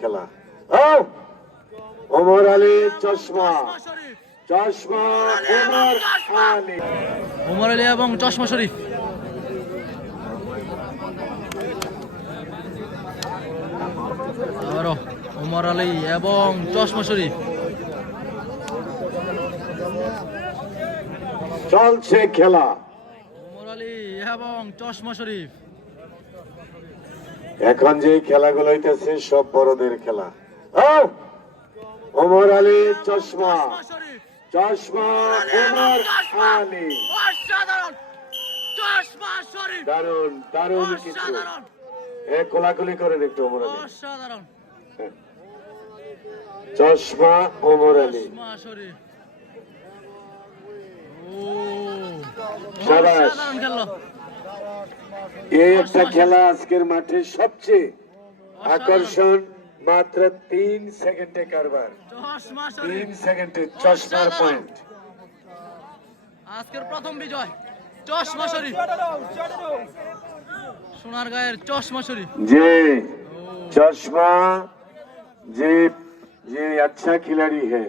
খেলা। ওমর আলী চশমা। চশমা ওমর আলী। ওমর আলী এবং চশমা শরীফ। আবারও ওমর আলী এবং চশমা শরীফ। চলছে খেলা। ওমর আলী এবং চশমা শরীফ। এখন যে খেলাগুলো হইতেছে সব বড়দের খেলা। ওমর আলী চশমা। চশমা ওমর আলী। দারুণ দারুণ কিছু। এ কোলাকুলি করেন একটু ওমর আলী। চশমা ওমর আলী। চশমা এই একটা খেলা আজকের মাঠে সবচেয়ে আকর্ষণ মাত্র তিন সেকেন্ডে কারবার চশমা তিন শরীফ সেকেন্ডে চশমার অসাধারণ। পয়েন্ট আজকের প্রথম বিজয় চশমা শরীফ সোনার গায়ের চশমা শরীফ যে चश्मा ये ये अच्छा खिलाड़ी है